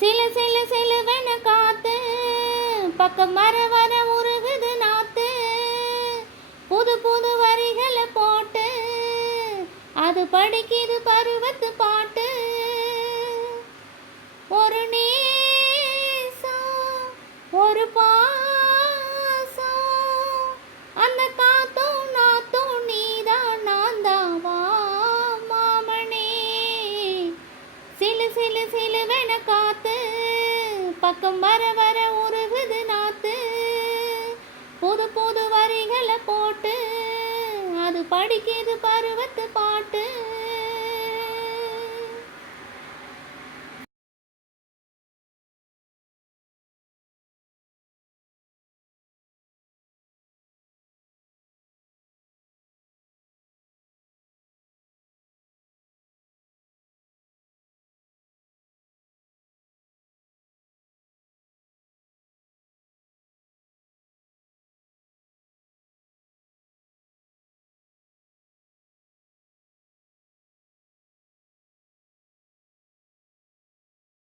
சிலு சிலு சிலுவென காத்து பக்கம் வர வர உருகுது நாத்து. புது புது வரிகளை போட்டு அது படிக்குது பருவத்து பாட்டு. ஒரு நேசம் ஒரு பாசம் அந்த காத்தும் நாத்தும் நீதான் நான் தான் வா மாமனே. சிலு சிலு சிலுவென காத்து பக்கம் வர வர உருகுது நாத்து. புது புது வரிகளை போட்டு அது படிக்குது பருவத்து பாட்டு.